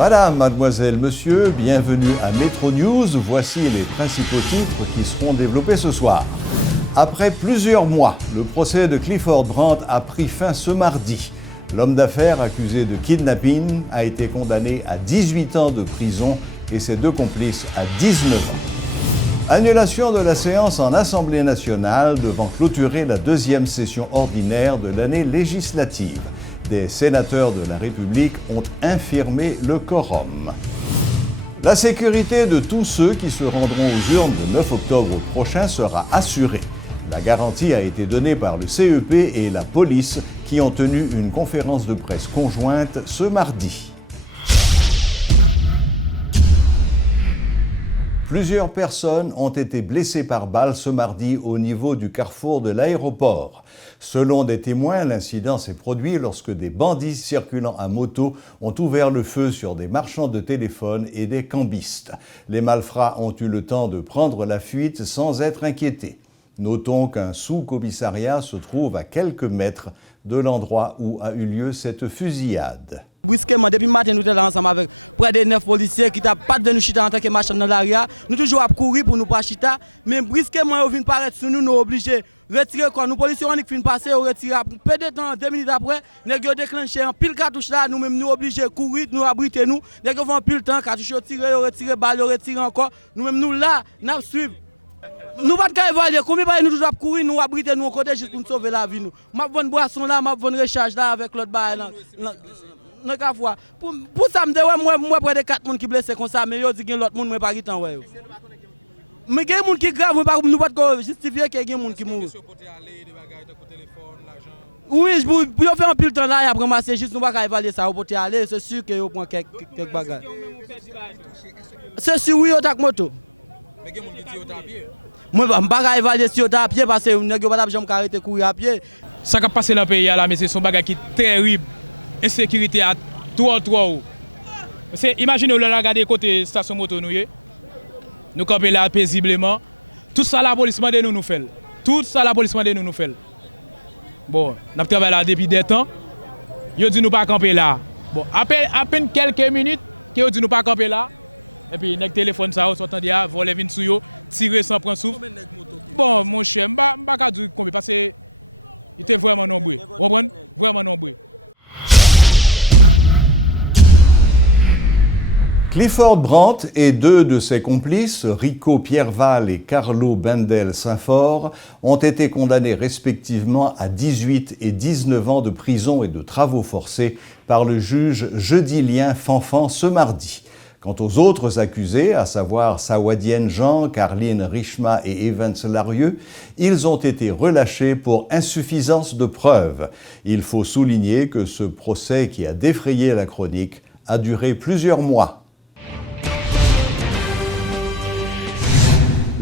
Madame, mademoiselle, monsieur, bienvenue à Metro News. Voici les principaux titres qui seront développés ce soir. Après plusieurs mois, le procès de Clifford Brandt a pris fin ce mardi. L'homme d'affaires accusé de kidnapping a été condamné à 18 ans de prison et ses deux complices à 19 ans. Annulation de la séance en Assemblée nationale devant clôturer la deuxième session ordinaire de l'année législative. Des sénateurs de la République ont infirmé le quorum. La sécurité de tous ceux qui se rendront aux urnes le 9 octobre prochain sera assurée. La garantie a été donnée par le CEP et la police qui ont tenu une conférence de presse conjointe ce mardi. Plusieurs personnes ont été blessées par balle ce mardi au niveau du carrefour de l'aéroport. Selon des témoins, l'incident s'est produit lorsque des bandits circulant à moto ont ouvert le feu sur des marchands de téléphones et des cambistes. Les malfrats ont eu le temps de prendre la fuite sans être inquiétés. Notons qu'un sous-commissariat se trouve à quelques mètres de l'endroit où a eu lieu cette fusillade. Brusquement, depuis le matin, nous sommes là ensemble avec près de 9 policiers qui n'ont pas de nous chita en tant que machin dans l'arrière. Nous toujours à courir pour nous pas chita, mais brusquement, ils viennent paraître sur nous, nous obligés de retirer quoi. Nous policiers, on finit passer, on retire. Peu de temps, 2 minutes après, nous avons déclenché un pile cartouche là, nous-mêmes nous obligés de courir, nous abriter nous. Nous avons un pile temps, cartouche retirer, balle retirer encore. Nous-mêmes nous là, nous suivons. Nous ne pouvons pas évaluer combien de nous devons courir, nous abriter nous côté juste pour nous sauver la vie. Nous avons une boisson là, nous avons une recharge là avec l'autre bail. Pour ça, moi, près de 4 personnes qui sont blessés comme ça, mais je dis que l'autre monde n'est pas qui t'en. Mais il y a des gens qui sont graves, nous ne pouvons pas justifier qu'il y ait des gens qui mourent. Oui, pour faire un peu de temps là, après ramasser juste, nous ne pouvons pas évaluer ça, pour aller, c'est sûr qu'il y a quelques bagages. C'est sûr, oui, on a moto. Mais il y a des gens qui sont à pied. Moi, je ne peux pas évaluer si on est à pied parce que nous ne pouvons pas arrêter de courir à pied. Ça qui a passé dans le pays, là, mais c'est un bagage qui est terrible. Insécurité à trop haut. Imaginez, nous regardez côté station moto, nous campons là paisiblement. Tout ça, la police m'a dit nous fait. Tout ça, la police m'a dit nous fait. Bon, nous travaillons là depuis des temps. Ils dit nous pas camper là. Bon, à peine quelques minutes, qu'ils dit nous pas camper là. Et puis, notre téléphone, ça, on s'entend dire, voler vin sur eux, tirer sans prendre souffle. Bon, mon cher, je ne sais pas dire combien, parce qu'il était vraiment nombreux. Vous comprenez? Vraiment nombreux. Clifford Brandt et deux de ses complices, Rico Pierval et Carlo Bendel Saint-Fort, ont été condamnés respectivement à 18 et 19 ans de prison et de travaux forcés par le juge Jedilien Fanfan ce mardi. Quant aux autres accusés, à savoir Sawadienne Jean, Carline Richma et Evans Larieux, ils ont été relâchés pour insuffisance de preuves. Il faut souligner que ce procès qui a défrayé la chronique a duré plusieurs mois.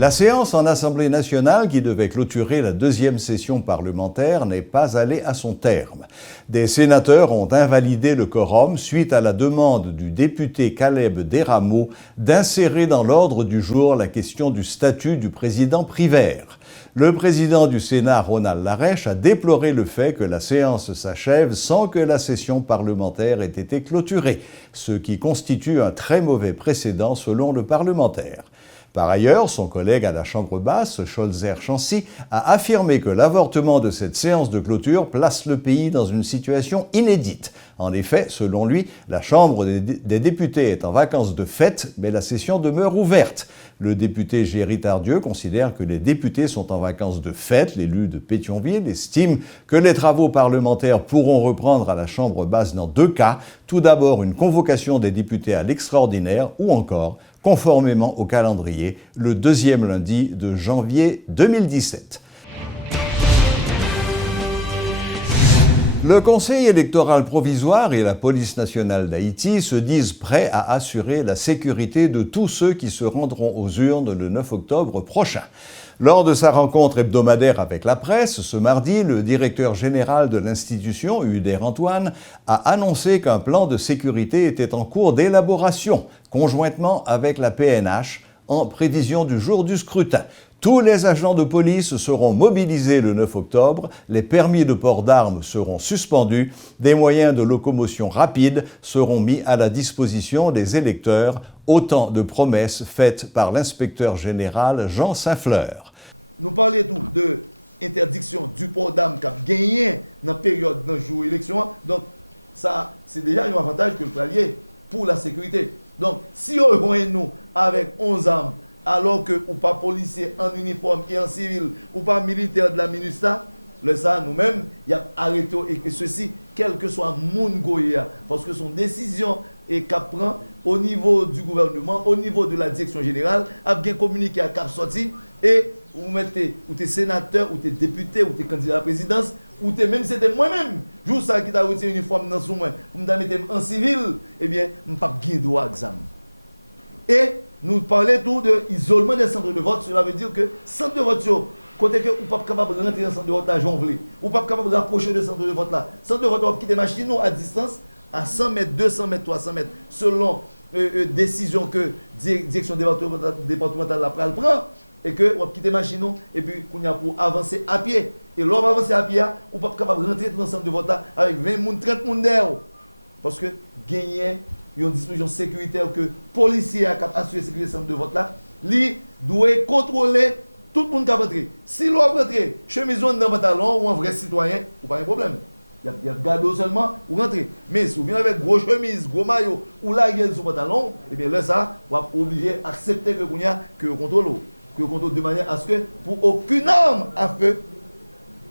La séance en Assemblée nationale qui devait clôturer la deuxième session parlementaire n'est pas allée à son terme. Des sénateurs ont invalidé le quorum suite à la demande du député Caleb Desrameaux d'insérer dans l'ordre du jour la question du statut du président Privert. Le président du Sénat, Ronald Lareche, a déploré le fait que la séance s'achève sans que la session parlementaire ait été clôturée, ce qui constitue un très mauvais précédent selon le parlementaire. Par ailleurs, son collègue à la Chambre basse, Scholzer Chancy, a affirmé que l'avortement de cette séance de clôture place le pays dans une situation inédite. En effet, selon lui, la Chambre des députés est en vacances de fête, mais la session demeure ouverte. Le député Géry Tardieu considère que les députés sont en vacances de fête. L'élu de Pétionville estime que les travaux parlementaires pourront reprendre à la Chambre basse dans 2 cas. Tout d'abord, une convocation des députés à l'extraordinaire ou encore, conformément au calendrier, le 2e lundi de janvier 2017. Le Conseil électoral provisoire et la Police nationale d'Haïti se disent prêts à assurer la sécurité de tous ceux qui se rendront aux urnes le 9 octobre prochain. Lors de sa rencontre hebdomadaire avec la presse, ce mardi, le directeur général de l'institution, Uder Antoine, a annoncé qu'un plan de sécurité était en cours d'élaboration, conjointement avec la PNH, en prévision du jour du scrutin. Tous les agents de police seront mobilisés le 9 octobre, les permis de port d'armes seront suspendus, des moyens de locomotion rapides seront mis à la disposition des électeurs, autant de promesses faites par l'inspecteur général Jean Saint-Fleur. Nous parlons tout de interdiction du port d'armes qui a gagné dans la période de jour élection, donc ça c'est déjà un avantage que le allié pour la sécurité. Donc si on rejoint nous avec 11 armes, alors que ou pas policier en uniforme et en civil, ou pas militaire de la MINUSTA, le ça nous-mêmes, il y a arrêté et ceci, quel que soit moun goya, parce que son décision et qu'elle prend au niveau du gouvernement, au niveau de la direction générale, a bien communiqué à cap sorti et vous mettez, ou t'es sénateur, ou t'es député, ou t'es candidat à la présidence, ou t'es même, c'était moi-même, jour ça qui t'a retiré uniforme dans son main, pour me mettre en civil, eh bien, je n'ai pas de droit à examen. Et nous parlons tout de l'isolement des centres de vote. Cela veut dire que centre de vote, côté que vous n'êtes pas capable de rentrer dans le centre de vote là, jonglé, ou pas capable de rapprocher de centre de vote là. Centre de vote, vous quitter machine à distance, à 100 mètres, 200 mètres, 300 mètres, selon décision que direction départementale la prend, et que vous quitter machine et puis qu'on a pour avancer à pied. Et l'homme avancer à pied, vous n'êtes pas capable de rentrer dans le centre de vote là avec 20 personnes, 30 personnes derrière. Parce que gagner une disposition sécuritaire que les policiers ont assuré la sécurité du centre de vote là, lui doit contrôler tout le monde qui a rentré. Si l'on rentre, chemise dans le pantalon ou un vrai citoyen, ou pas de problème. Il y a garde seulement ou rentrer. Mais si vous venez avec gros chemise, gros maillot ou la gueule sur le pantalon, et bien là, ça, vous êtes obligé d'accepter que vous contrôlez. Que vous contrôlez de manière à ce que pour aucune arme à feu,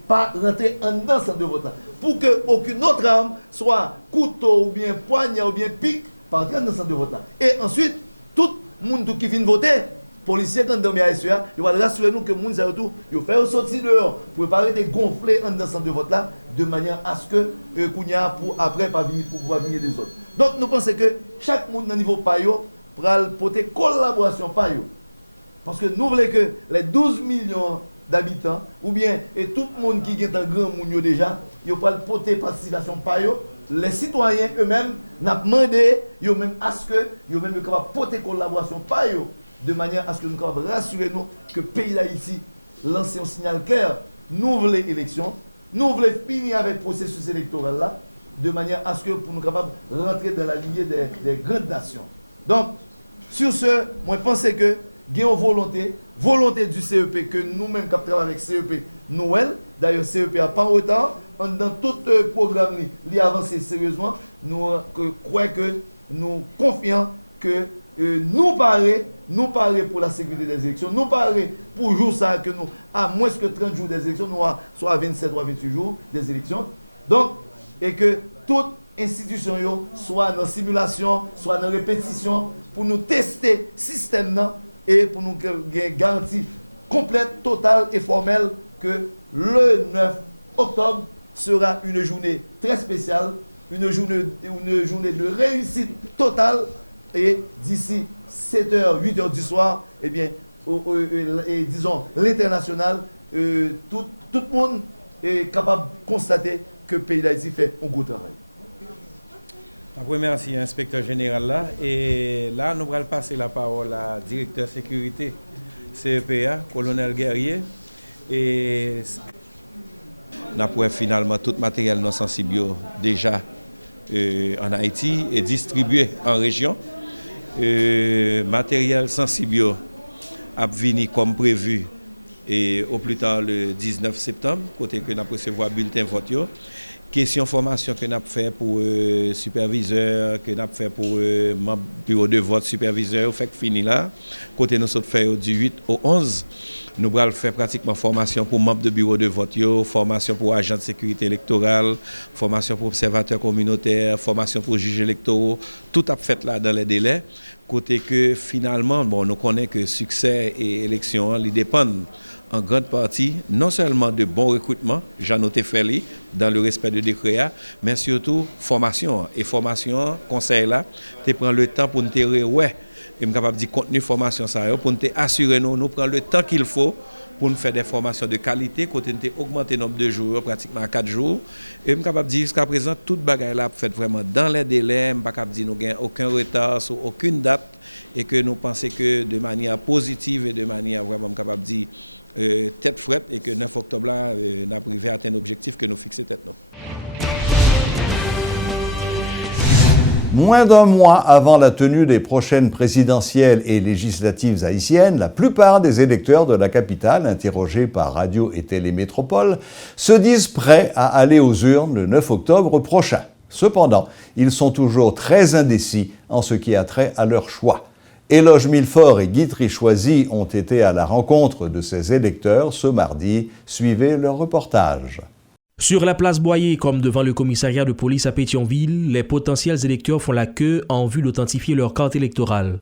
pas rentrer en dedans centre de vote là. Pour que aucune autre arme, soit couteau ou bien poignard ou bien pique, pas rentrer dans le centre de vote là. Et ensuite, tout le monde qui vient voter, policiers quand dans les SEA, ils vont rassurer nous que le monde ça tout, ils vont faire sortir dehors pour pas arrêter gonfler en dans le centre de vote là, de manière à ce que Kounia pour après pas venir pour pouvoir venir des autres. Donc nous pensons que chaque monde dans le niveau payo pour porter collaboration payo. Parce que nous voulons que les 12 millions d'habitants, ou bien et tout le monde qui est un grand monde déjà, ils vont porter participation payo. Les citoyens eux-mêmes n'ont demandé, ils même à ce que ils même capable porter collaboration payo, de manière à ce que nous capables rassurer nous que le pays d'Haïti lance un signal clair. Nous voulons l'élection, nous voulons finir avec le processus électoral là, de manière à ce que pour nous capables de rentrer dans la lignée des grandes nations. Donc, sur ce, moi je pense que il y a une volonté du CEP que nous-mêmes qui travaillons avec CEP Noël, d'ailleurs CEP n'a pas autant, dans tout le programme, il a avancé sérieusement, nous croyons que nous confions que nous parler pour la sécurité des élections, nous parler pour jour ça que nous, à moins que 30 jours des élections, nous soit à 27 ou à 28 jours des élections. Donc, et que toute institution soit dans simulation, soit dans répétition, pour nous tester le système et pour nous garantir complète, totale et formelle que le 9 octobre sera une journée très spéciale, une journée de réussite totale. Et d'ici 7h, 8h du soir, eh bien, disons, l'international, tout le monde est capable de constater que le pays d'Haïti fait un gros travail. Merci, inspecteur général. Là. Et là, nous allons passer la parole à directeur sécurité CEPA, colonel Guerrier. Et nous avons finalement tout le matériel non sensible déjà en Haïti et distribué en région. Matériel sensible a venu comme prévu et au plus tard le 19 septembre, côté que nous avons recevoir bulletin vote. Question formation que nous avons fait pour superviseur, que nous avons fait pour bureau de vote superviseur, fait fini là. Côté nous sommes fait du 8 au 11. Nous allons faire pratiquement formation pour membres de bureau de vote, formation pour agents de sécurité électorale, formation pour observateurs communautaires, formation pour juges électoraux, tout a fait là dans les délais. Côté que finalement, bon, nous connaissons que succès et élection, ils dépendent en grande partie non seulement de bons recrutements, j'en ai fait dans le respect de décret, mais surtout formation. Et formation, conseil là, tu prends le temps pour nous ouais, et je suis capable de dire contenu formation ça pour nous assurer nous prendre le temps qu'il faut pour nous faire des formations de qualité, côté nous augmenter le nombre de jours pratiquement à 4 jours. Et je suis capable de dire jusqu'à présent, toute bagaille là fait vraiment dans les délais, je ne suis pas capable de dire nous n'avons aucun retard sur aucune date et que nous pensons que de manière positive et de manière vraiment capable de dire tête frette et que 9 octobre là, nous avons arrivé à atteindre l'objectif que nous fixons tête nous. Moins d'un mois avant la tenue des prochaines présidentielles et législatives haïtiennes, la plupart des électeurs de la capitale, interrogés par Radio et Télémétropole, se disent prêts à aller aux urnes le 9 octobre prochain. Cependant, ils sont toujours très indécis en ce qui a trait à leur choix. Éloge Milfort et Guy Trichoisy ont été à la rencontre de ces électeurs ce mardi. Suivez leur reportage. Sur la place Boyer, comme devant le commissariat de police à Pétionville, les potentiels électeurs font la queue en vue d'authentifier leur carte électorale.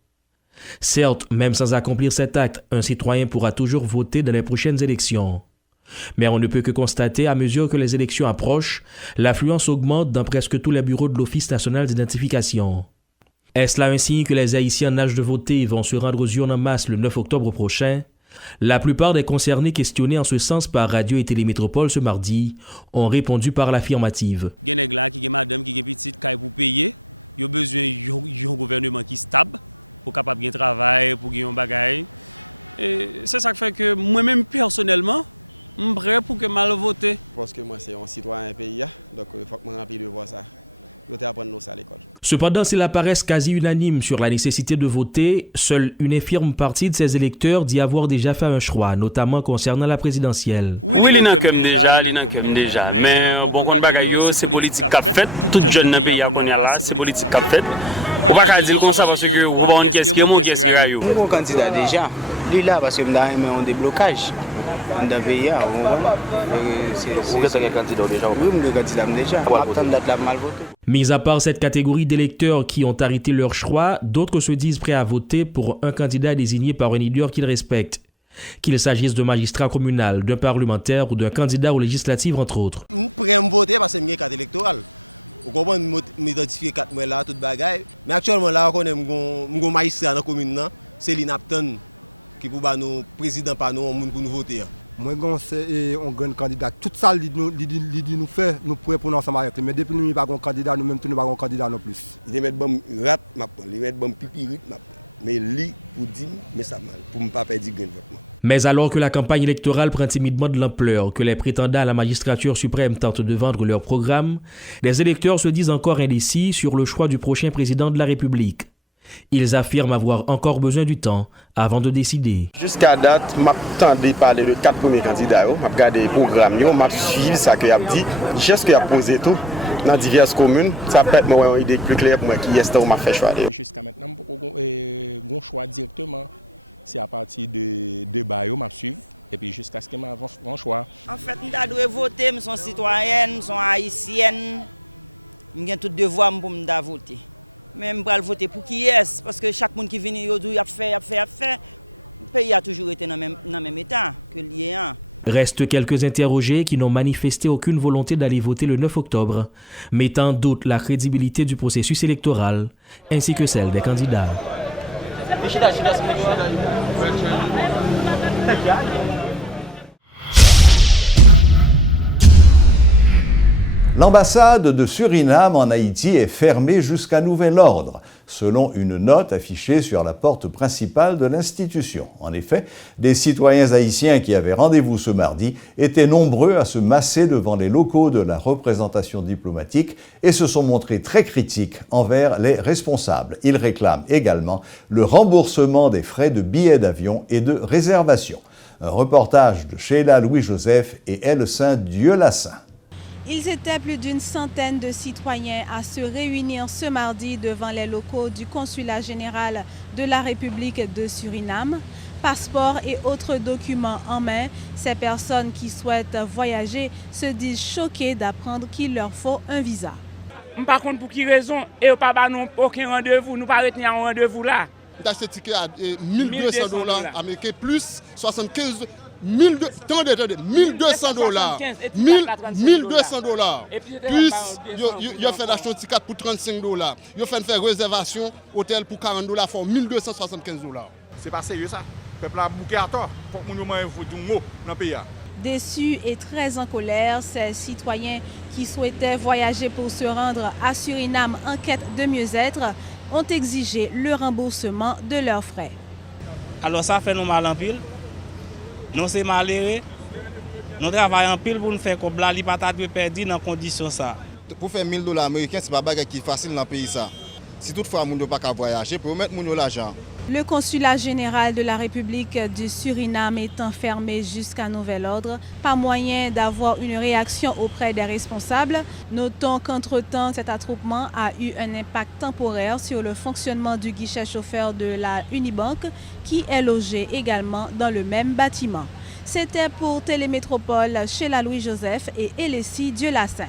Certes, même sans accomplir cet acte, un citoyen pourra toujours voter dans les prochaines élections. Mais on ne peut que constater, à mesure que les élections approchent, l'affluence augmente dans presque tous les bureaux de l'Office national d'identification. Est-ce là un signe que les Haïtiens en âge de voter vont se rendre aux urnes en masse le 9 octobre prochain? La plupart des concernés questionnés en ce sens par Radio et Télémétropole ce mardi ont répondu par l'affirmative. Il y a des gens qui ont madame qui ont petite caille pour payer, ils ont besoin d'un gouvernement qui est stable pour capable de travail, pour gagner un bagage. Et c'est ça qui fait que moi-même personnellement, je suis prêt pour que mal voter. Parce que moi c'est un citoyen pays, donc il faut que je remplis de voir ça. Cependant, s'ils apparaissent quasi unanimes sur la nécessité de voter, seule une infime partie de ces électeurs dit avoir déjà fait un choix, notamment concernant la présidentielle. Oui, il y en a déjà, mais bon, c'est politique qu'a fait, tout jeune dans le pays, c'est politique qu'a fait. On va pas dire ça parce que on va qu'est-ce que mon candidat déjà, lui là parce que on a un déblocage. Dans le pays, Mis à part cette catégorie d'électeurs qui ont arrêté leur choix, d'autres se disent prêts à voter pour un candidat désigné par un leader qu'ils respectent. Qu'il s'agisse d'un magistrat communal, d'un parlementaire ou d'un candidat aux législatives, entre autres. Je suis prêt à voter parce que j'ai une carte électorale. Vous comprenez, je m'identifier 4 mois là, toute bagaille. Mais actuellement, là, on a un magistrat dans la commune, c'est l'Inapton, qui pour nous président par nous, pour nous voter. Moi, on a un candidat. Tout ça, il dit nous fait, nous prêts pour nous ensemble avec lui. Mais depuis nous, nous n'avons pas de candidat, nous-mêmes, nous n'avons pas de candidat non plus. Il met bon rat, il met bon pipi, mais lui, pour dire, mais ça mal, pour ne pas perdre gain vote. Mais alors que la campagne électorale prend timidement de l'ampleur, que les prétendants à la magistrature suprême tentent de vendre leur programme, les électeurs se disent encore indécis sur le choix du prochain président de la République. Ils affirment avoir encore besoin du temps avant de décider. Jusqu'à date, je t'entendais parler de 4 premiers candidats, je regarde les programmes, je suis ça qu'il a dit, qu'est-ce qu'il a posé tout dans diverses communes. Ça peut être une idée plus claire pour moi qui est où m'a fait choix. Jusqu'à maintenant, mon choix directement, c'est à partir de débat, je suivre. Et puis jusqu'à ce que je mon choix. En fait, je dois voter, je suis citoyenne, je suis haïtienne, j'ai tout devoir pour me voter. Mais je vais voter pour qui est, parce que chaque monde qui vient, il a fait. Le pays a toujours été dans le même état que l'IE. Restent quelques interrogés qui n'ont manifesté aucune volonté d'aller voter le 9 octobre, mettant en doute la crédibilité du processus électoral, ainsi que celle des candidats. L'ambassade de Suriname en Haïti est fermée jusqu'à nouvel ordre, selon une note affichée sur la porte principale de l'institution. En effet, des citoyens haïtiens qui avaient rendez-vous ce mardi étaient nombreux à se masser devant les locaux de la représentation diplomatique et se sont montrés très critiques envers les responsables. Ils réclament également le remboursement des frais de billets d'avion et de réservation. Un reportage de Sheila Louis-Joseph et Elsain Dieu-Lassin. Ils étaient plus d'une centaine de citoyens à se réunir ce mardi devant les locaux du consulat général de la République de Suriname. Passeports et autres documents en main, ces personnes qui souhaitent voyager se disent choquées d'apprendre qu'il leur faut un visa. Par contre, pour quelle raison? Et pas aucun rendez-vous, nous pas retenir un rendez-vous là. Ce ticket à $1,200 américains plus 75 1200 dollars. 1200 dollars. Puis, il a fait l'acheter un petit 4 pour 35 dollars. Il a fait une réservation, hôtel pour 40 dollars, pour 1275 dollars. C'est pas sérieux ça. Le peuple a bouqué à tort. Faut que nous ayons un mot dans le pays. Déçus et très en colère, ces citoyens qui souhaitaient voyager pour se rendre à Suriname en quête de mieux-être ont exigé le remboursement de leurs frais. Alors ça fait nous mal en pile. Nous sommes malheureux. Nous travaillons en pile pour nous faire comme la liberté perdue dans conditions ça. Pour faire 1000 dollars américains, ce n'est pas qui est facile dans le pays ça. Si toutefois on ne peut pas voyager, pour mettre l'argent. Le consulat général de la République du Suriname étant fermé jusqu'à nouvel ordre, pas moyen d'avoir une réaction auprès des responsables. Notons qu'entre-temps, cet attroupement a eu un impact temporaire sur le fonctionnement du guichet chauffeur de la Unibank, qui est logé également dans le même bâtiment. C'était pour Télémétropole, Sheila Louis-Joseph et Elessie Dieu-Lassin.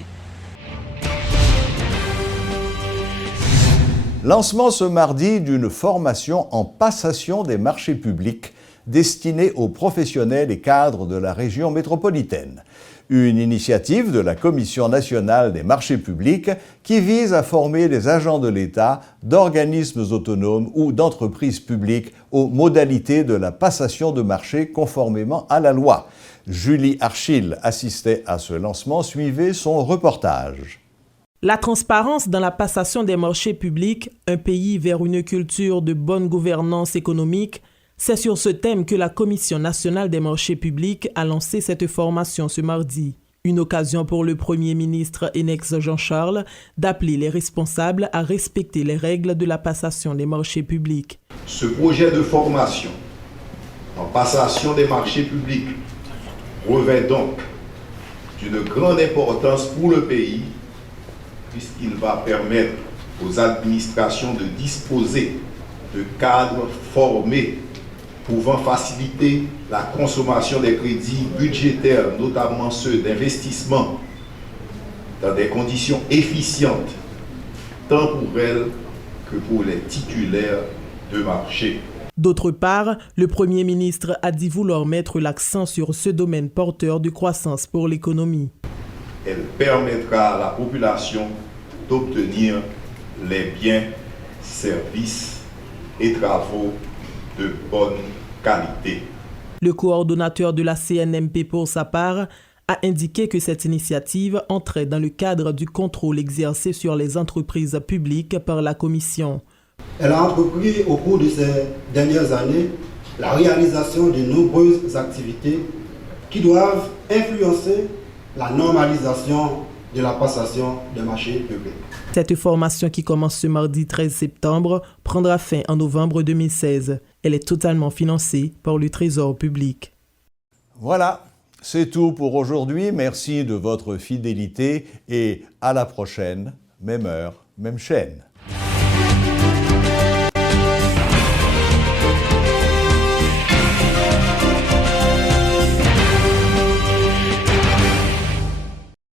Lancement ce mardi d'une formation en passation des marchés publics destinée aux professionnels et cadres de la région métropolitaine. Une initiative de la Commission nationale des marchés publics qui vise à former les agents de l'État, d'organismes autonomes ou d'entreprises publiques aux modalités de la passation de marchés conformément à la loi. Julie Archil assistait à ce lancement, suivez son reportage. La transparence dans la passation des marchés publics, un pays vers une culture de bonne gouvernance économique, c'est sur ce thème que la Commission nationale des marchés publics a lancé cette formation ce mardi. Une occasion pour le Premier ministre Enex Jean-Charles d'appeler les responsables à respecter les règles de la passation des marchés publics. Ce projet de formation en passation des marchés publics revêt donc d'une grande importance pour le pays, puisqu'il va permettre aux administrations de disposer de cadres formés pouvant faciliter la consommation des crédits budgétaires, notamment ceux d'investissement, dans des conditions efficientes, tant pour elles que pour les titulaires de marché. D'autre part, le Premier ministre a dit vouloir mettre l'accent sur ce domaine porteur de croissance pour l'économie. Elle permettra à la population d'obtenir les biens, services et travaux de bonne qualité. Le coordonnateur de la CNMP pour sa part a indiqué que cette initiative entrait dans le cadre du contrôle exercé sur les entreprises publiques par la Commission. Elle a entrepris au cours de ces dernières années la réalisation de nombreuses activités qui doivent influencer la normalisation de la passation des marchés publics. Cette formation qui commence ce mardi 13 septembre prendra fin en novembre 2016. Elle est totalement financée par le Trésor public. Voilà, c'est tout pour aujourd'hui. Merci de votre fidélité et à la prochaine, même heure, même chaîne.